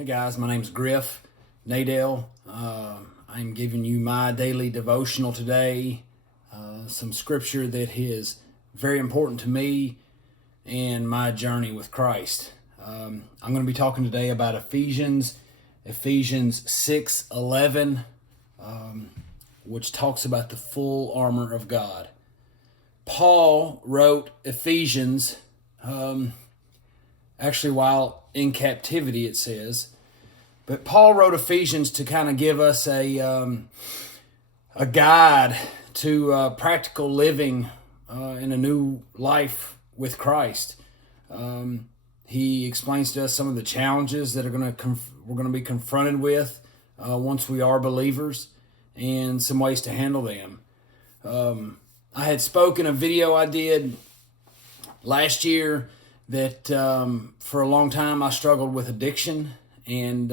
Hey guys, my name's Griff, Nadile. I'm giving you my daily devotional today. Some scripture that is very important to me and my journey with Christ. I'm going to be talking today about Ephesians 6:11, which talks about the full armor of God. Paul wrote Ephesians, actually while in captivity, it says. But Paul wrote Ephesians to kind of give us a guide to practical living in a new life with Christ. He explains to us some of the challenges that we're going to be confronted with once we are believers, and some ways to handle them. I had spoken a video I did last year that for a long time I struggled with addiction. And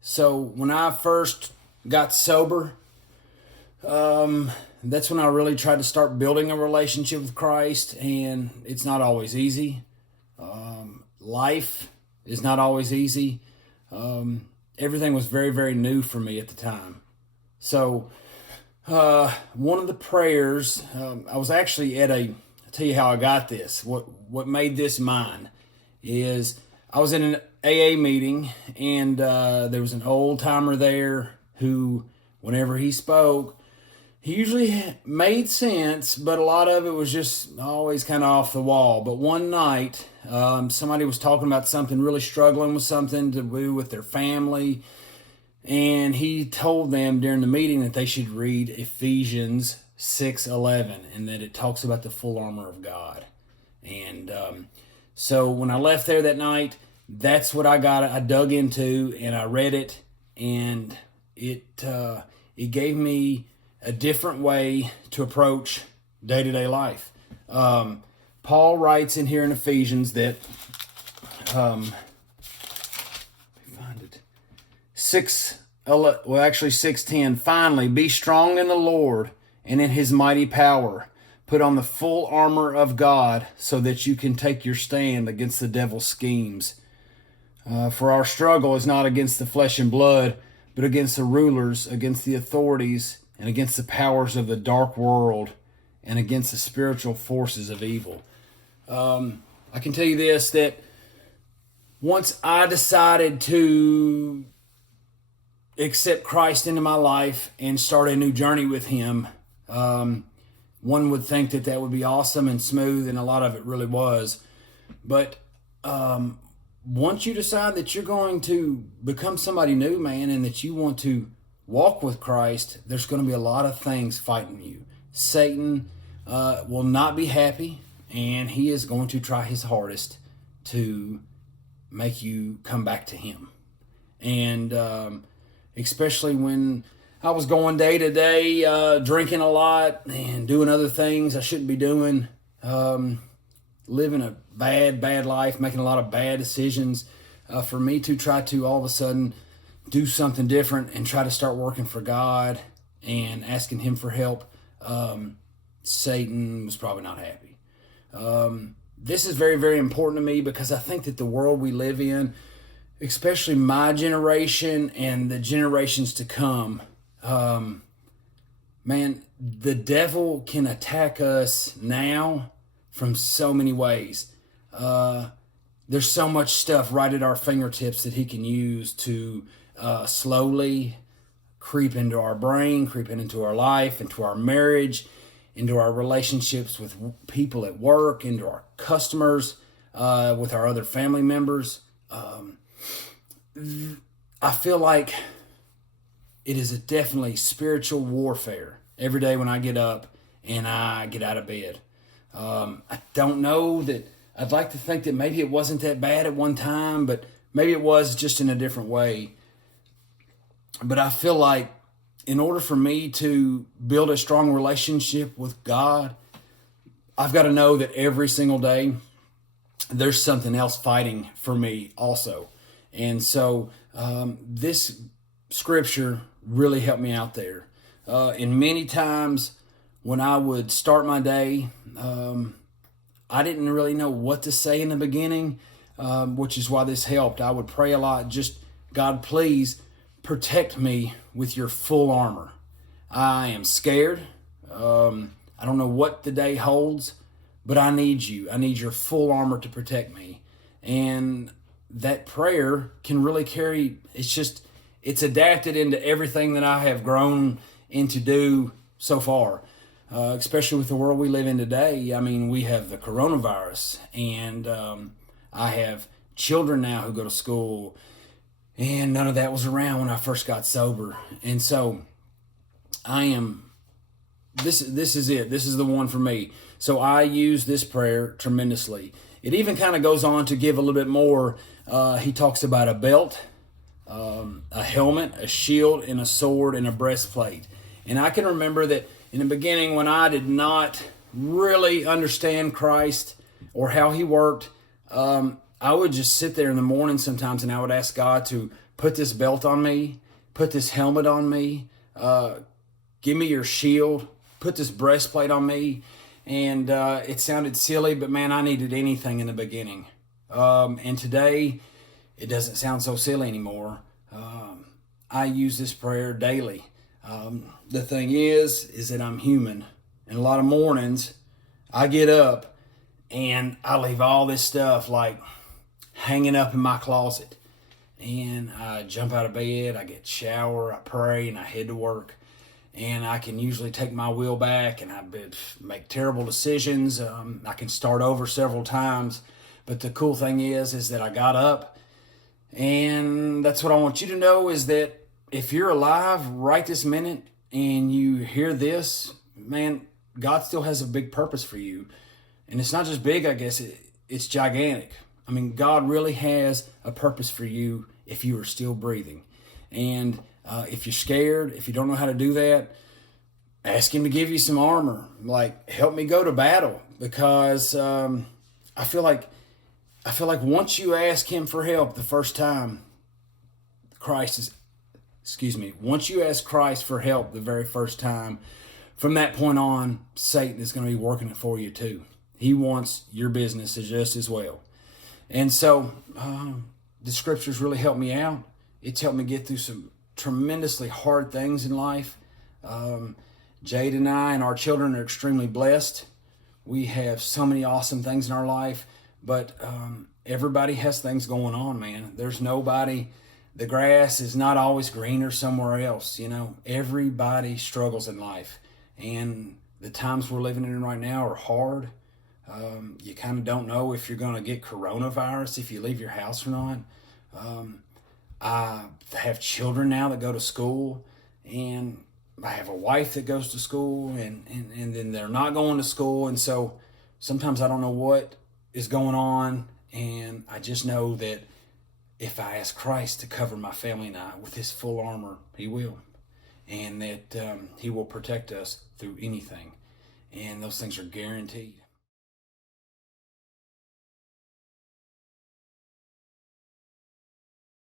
so when I first got sober, that's when I really tried to start building a relationship with Christ, and it's not always easy. Life is not always easy. Everything was very, very new for me at the time. So one of the prayers, I was actually I'll tell you how I got this. What made this mine is I was in an AA meeting, and there was an old timer there who, whenever he spoke, he usually made sense, but a lot of it was just always kind of off the wall. But one night, somebody was talking about something, really struggling with something to do with their family, and he told them during the meeting that they should read Ephesians 6:11, and that it talks about the full armor of God. And so when I left there that night, that's what I dug into, and I read it, and it gave me a different way to approach day-to-day life. Paul writes in here in Ephesians that, find it, 6:10, finally, be strong in the Lord and in his mighty power. Put on the full armor of God so that you can take your stand against the devil's schemes. For our struggle is not against the flesh and blood, but against the rulers, against the authorities, and against the powers of the dark world, and against the spiritual forces of evil. I can tell you this, that once I decided to accept Christ into my life and start a new journey with him, one would think that would be awesome and smooth, and a lot of it really was. But once you decide that you're going to become somebody new, man, and that you want to walk with Christ, there's going to be a lot of things fighting you. Satan will not be happy, and he is going to try his hardest to make you come back to him. And especially when I was going day to day, drinking a lot and doing other things I shouldn't be doing, living a bad life, making a lot of bad decisions. For me to try to all of a sudden do something different and try to start working for God and asking him for help, Satan was probably not happy. This is very, very important to me, because I think that the world we live in, especially my generation and the generations to come, man, the devil can attack us now from so many ways. There's so much stuff right at our fingertips that he can use to slowly creep into our brain, creep into our life, into our marriage, into our relationships with people at work, into our customers, with our other family members. I feel like it is definitely spiritual warfare every day when I get up and I get out of bed. I don't know that I'd like to think that maybe it wasn't that bad at one time, but maybe it was, just in a different way. But I feel like in order for me to build a strong relationship with God, I've got to know that every single day there's something else fighting for me also. And so this scripture really helped me out there. And many times when I would start my day, I didn't really know what to say in the beginning. which is why this helped. I would pray a lot, just, God, please protect me with your full armor. I am scared. I don't know what the day holds, but I need you. I need your full armor to protect me. And that prayer can really carry, it's adapted into everything that I have grown into do so far, especially with the world we live in today. I mean, we have the coronavirus, and I have children now who go to school, and none of that was around when I first got sober. And so this is it. This is the one for me. So I use this prayer tremendously. It even kind of goes on to give a little bit more. He talks about a belt, a helmet, a shield, and a sword, and a breastplate. And I can remember that in the beginning, when I did not really understand Christ or how he worked, I would just sit there in the morning sometimes, and I would ask God to put this belt on me, put this helmet on me, give me your shield, put this breastplate on me. And it sounded silly, but man, I needed anything in the beginning. And today, it doesn't sound so silly anymore. I use this prayer daily. The thing is that I'm human. And a lot of mornings, I get up and I leave all this stuff like hanging up in my closet. And I jump out of bed, I get shower, I pray, and I head to work. And I can usually take my wheel back, and I make terrible decisions. I can start over several times. But the cool thing is that I got up, and that's what I want you to know, is that if you're alive right this minute and you hear this, man, God still has a big purpose for you. And it's not just big, I guess, it's gigantic. I mean, God really has a purpose for you if you are still breathing. And if you're scared, if you don't know how to do that, ask him to give you some armor. Like, help me go to battle, because I feel like once you ask him for help the first time, once you ask Christ for help the very first time, from that point on, Satan is going to be working it for you too. He wants your business just as well. And so the scriptures really helped me out. It's helped me get through some tremendously hard things in life. Jade and I and our children are extremely blessed. We have so many awesome things in our life, but everybody has things going on, man. There's nobody, the grass is not always greener somewhere else. You know, everybody struggles in life, and the times we're living in right now are hard. You kind of don't know if you're going to get coronavirus if you leave your house or not. I have children now that go to school, and I have a wife that goes to school, and then they're not going to school. And so sometimes I don't know what is going on. And I just know that if I ask Christ to cover my family and I with his full armor, he will. And that he will protect us through anything. And those things are guaranteed.